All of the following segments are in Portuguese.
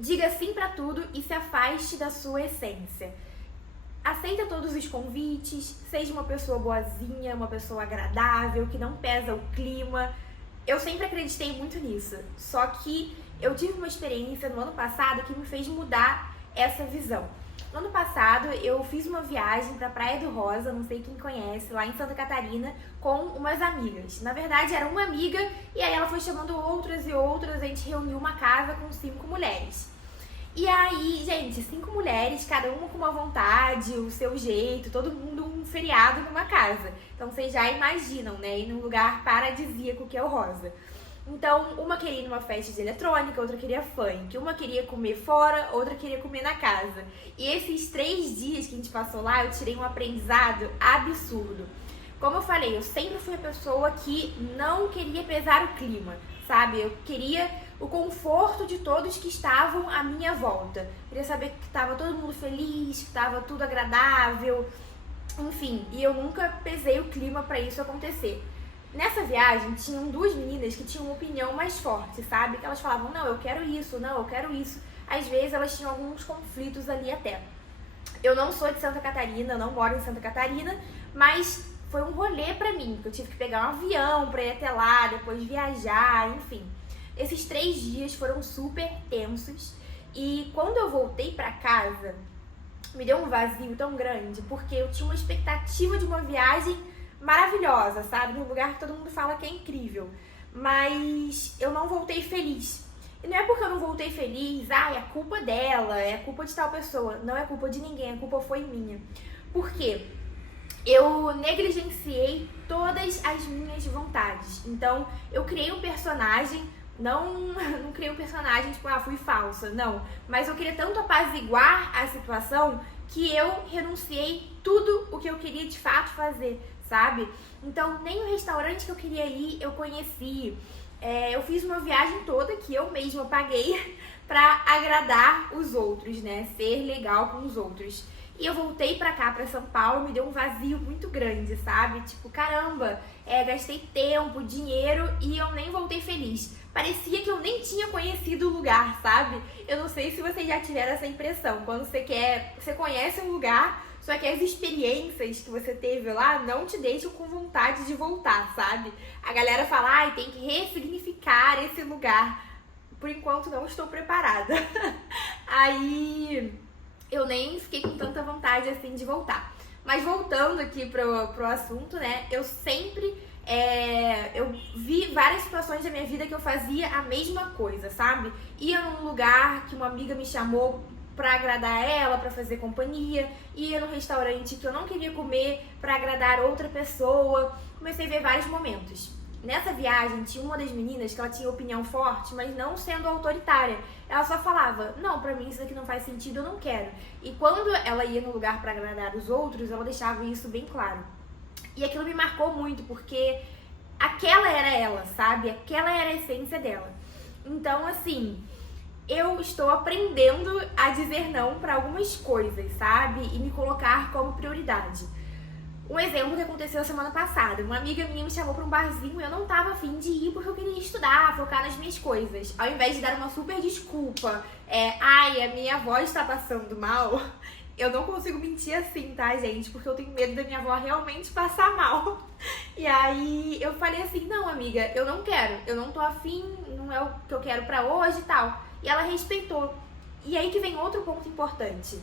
Diga sim pra tudo e se afaste da sua essência. Aceita todos os convites, seja uma pessoa boazinha, uma pessoa agradável, que não pesa o clima. Eu sempre acreditei muito nisso, só que eu tive uma experiência no ano passado que me fez mudar essa visão. No ano passado, eu fiz uma viagem para Praia do Rosa, não sei quem conhece, lá em Santa Catarina, com umas amigas. Na verdade, era uma amiga e aí ela foi chamando outras e outras, a gente reuniu uma casa com 5 mulheres. E aí, gente, 5 mulheres, cada uma com uma vontade, o seu jeito, todo mundo um feriado numa casa. Então vocês já imaginam, né? Ir num lugar paradisíaco que é o Rosa. Então, uma queria ir numa festa de eletrônica, outra queria funk, uma queria comer fora, outra queria comer na casa. E esses 3 dias que a gente passou lá, eu tirei um aprendizado absurdo. Como eu falei, eu sempre fui a pessoa que não queria pesar o clima, sabe? Eu queria o conforto de todos que estavam à minha volta. Queria saber que estava todo mundo feliz, que estava tudo agradável, enfim. E eu nunca pesei o clima para isso acontecer. Nessa viagem, tinham 2 meninas que tinham uma opinião mais forte, sabe? Que elas falavam, não, eu quero isso, não, eu quero isso. Às vezes elas tinham alguns conflitos ali até. Eu não sou de Santa Catarina, eu não moro em Santa Catarina, mas foi um rolê pra mim, que eu tive que pegar um avião pra ir até lá, depois viajar, enfim. Esses 3 dias foram super tensos e quando eu voltei pra casa, me deu um vazio tão grande, porque eu tinha uma expectativa de uma viagem maravilhosa, sabe? Num lugar que todo mundo fala que é incrível. Mas eu não voltei feliz. E não é porque eu não voltei feliz, é culpa dela, é culpa de tal pessoa. Não é culpa de ninguém, a culpa foi minha. Por quê? Eu negligenciei todas as minhas vontades. Então, eu criei um personagem, não criei um personagem tipo, fui falsa, não. Mas eu queria tanto apaziguar a situação que eu renunciei tudo o que eu queria de fato fazer, sabe? Então, nem o restaurante que eu queria ir, eu conheci. Eu fiz uma viagem toda que eu mesma paguei pra agradar os outros, né? Ser legal com os outros. E eu voltei pra cá, pra São Paulo, me deu um vazio muito grande, sabe? Tipo, caramba, gastei tempo, dinheiro e eu nem voltei feliz. Parecia que eu nem tinha conhecido o lugar, sabe? Eu não sei se vocês já tiveram essa impressão. Quando você conhece um lugar, só que as experiências que você teve lá não te deixam com vontade de voltar, sabe? A galera fala, tem que ressignificar esse lugar. Por enquanto não estou preparada. Aí eu nem fiquei com tanta vontade assim de voltar. Mas voltando aqui pro assunto, né? Eu sempre eu vi várias situações da minha vida que eu fazia a mesma coisa, sabe? Ia num lugar que uma amiga me chamou pra agradar ela, pra fazer companhia, ia num restaurante que eu não queria comer pra agradar outra pessoa. Comecei a ver vários momentos. Nessa viagem tinha uma das meninas que ela tinha opinião forte, mas não sendo autoritária. Ela só falava, não, pra mim isso aqui não faz sentido, eu não quero. E quando ela ia no lugar pra agradar os outros, ela deixava isso bem claro. E aquilo me marcou muito, porque aquela era ela, sabe? Aquela era a essência dela. Então, assim, eu estou aprendendo a dizer não pra algumas coisas, sabe? E me colocar como prioridade. Um exemplo que aconteceu semana passada. Uma amiga minha me chamou pra um barzinho e eu não tava afim de ir porque eu queria estudar, focar nas minhas coisas. Ao invés de dar uma super desculpa, a minha avó está passando mal, eu não consigo mentir assim, tá, gente? Porque eu tenho medo da minha avó realmente passar mal. E aí eu falei assim, não, amiga, eu não quero, eu não tô afim, não é o que eu quero pra hoje e tal. E ela respeitou. E aí que vem outro ponto importante.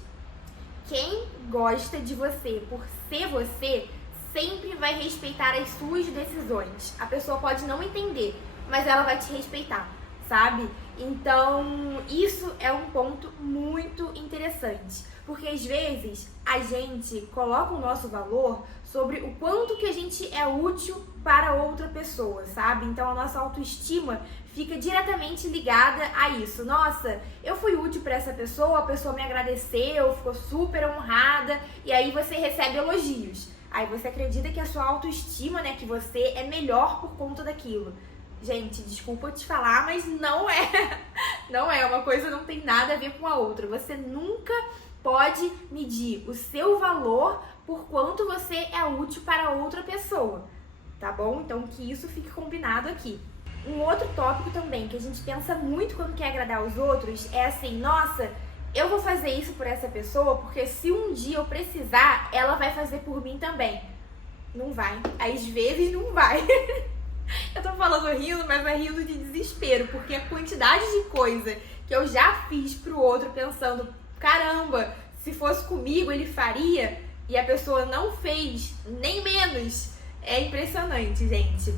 Quem gosta de você por ser você, sempre vai respeitar as suas decisões. A pessoa pode não entender, mas ela vai te respeitar, sabe? Então, isso é um ponto muito interessante. Porque às vezes a gente coloca o nosso valor sobre o quanto que a gente é útil para outra pessoa, sabe? Então a nossa autoestima fica diretamente ligada a isso. Nossa, eu fui útil para essa pessoa, a pessoa me agradeceu, ficou super honrada, e aí você recebe elogios. Aí você acredita que a sua autoestima, né, que você é melhor por conta daquilo. Gente, desculpa te falar, mas não é. Não é, uma coisa não tem nada a ver com a outra. Você nunca pode medir o seu valor por quanto você é útil para outra pessoa, tá bom? Então que isso fique combinado aqui. Um outro tópico também que a gente pensa muito quando quer agradar os outros é assim, nossa, eu vou fazer isso por essa pessoa porque se um dia eu precisar, ela vai fazer por mim também. Não vai. Às vezes não vai. Eu tô falando rindo, mas é rindo de desespero, porque a quantidade de coisa que eu já fiz pro outro pensando, caramba, se fosse comigo ele faria, e a pessoa não fez, nem menos. É impressionante, gente.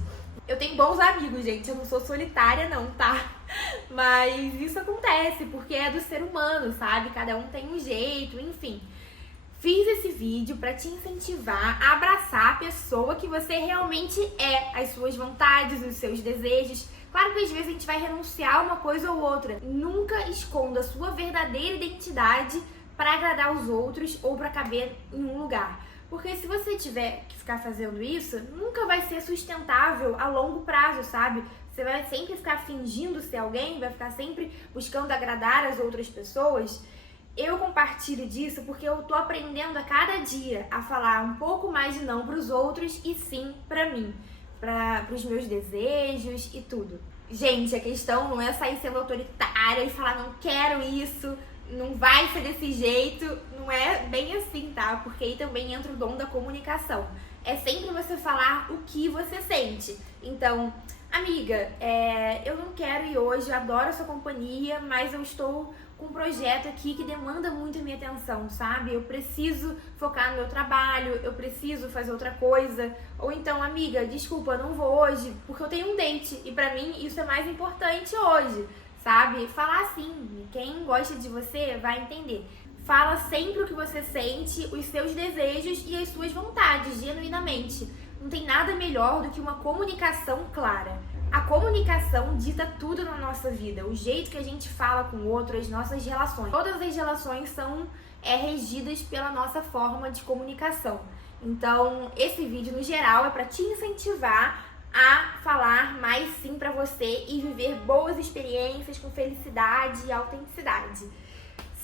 Eu tenho bons amigos, gente, eu não sou solitária não, tá? Mas isso acontece, porque é do ser humano, sabe? Cada um tem um jeito, enfim. Fiz esse vídeo pra te incentivar a abraçar a pessoa que você realmente é, as suas vontades, os seus desejos. Claro que às vezes a gente vai renunciar a uma coisa ou outra. Nunca esconda a sua verdadeira identidade para agradar os outros ou para caber em um lugar. Porque se você tiver que ficar fazendo isso, nunca vai ser sustentável a longo prazo, sabe? Você vai sempre ficar fingindo ser alguém, vai ficar sempre buscando agradar as outras pessoas. Eu compartilho disso porque eu tô aprendendo a cada dia a falar um pouco mais de não pros outros e sim pra mim, pros meus desejos e tudo. Gente, a questão não é sair sendo autoritária e falar não quero isso, não vai ser desse jeito, não é bem assim, tá? Porque aí também entra o dom da comunicação. É sempre você falar o que você sente. Então, amiga, eu não quero ir hoje, eu adoro a sua companhia, mas eu estou com um projeto aqui que demanda muito a minha atenção, sabe? Eu preciso focar no meu trabalho, eu preciso fazer outra coisa. Ou então, amiga, desculpa, eu não vou hoje porque eu tenho um date e pra mim isso é mais importante hoje, sabe? Falar assim, quem gosta de você vai entender. Fala sempre o que você sente, os seus desejos e as suas vontades, genuinamente. Não tem nada melhor do que uma comunicação clara. A comunicação dita tudo na nossa vida, o jeito que a gente fala com o outro, as nossas relações. Todas as relações são regidas pela nossa forma de comunicação. Então, esse vídeo, no geral, é para te incentivar a falar mais sim para você e viver boas experiências com felicidade e autenticidade.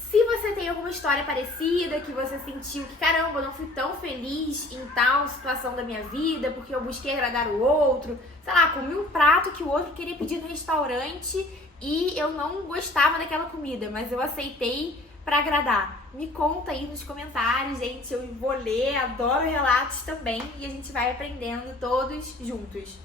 Se você tem alguma história parecida, que você sentiu que, caramba, eu não fui tão feliz em tal situação da minha vida, porque eu busquei agradar o outro, sei lá, comi um prato que o outro queria pedir no restaurante e eu não gostava daquela comida, mas eu aceitei pra agradar. Me conta aí nos comentários, gente, eu vou ler, adoro relatos também e a gente vai aprendendo todos juntos.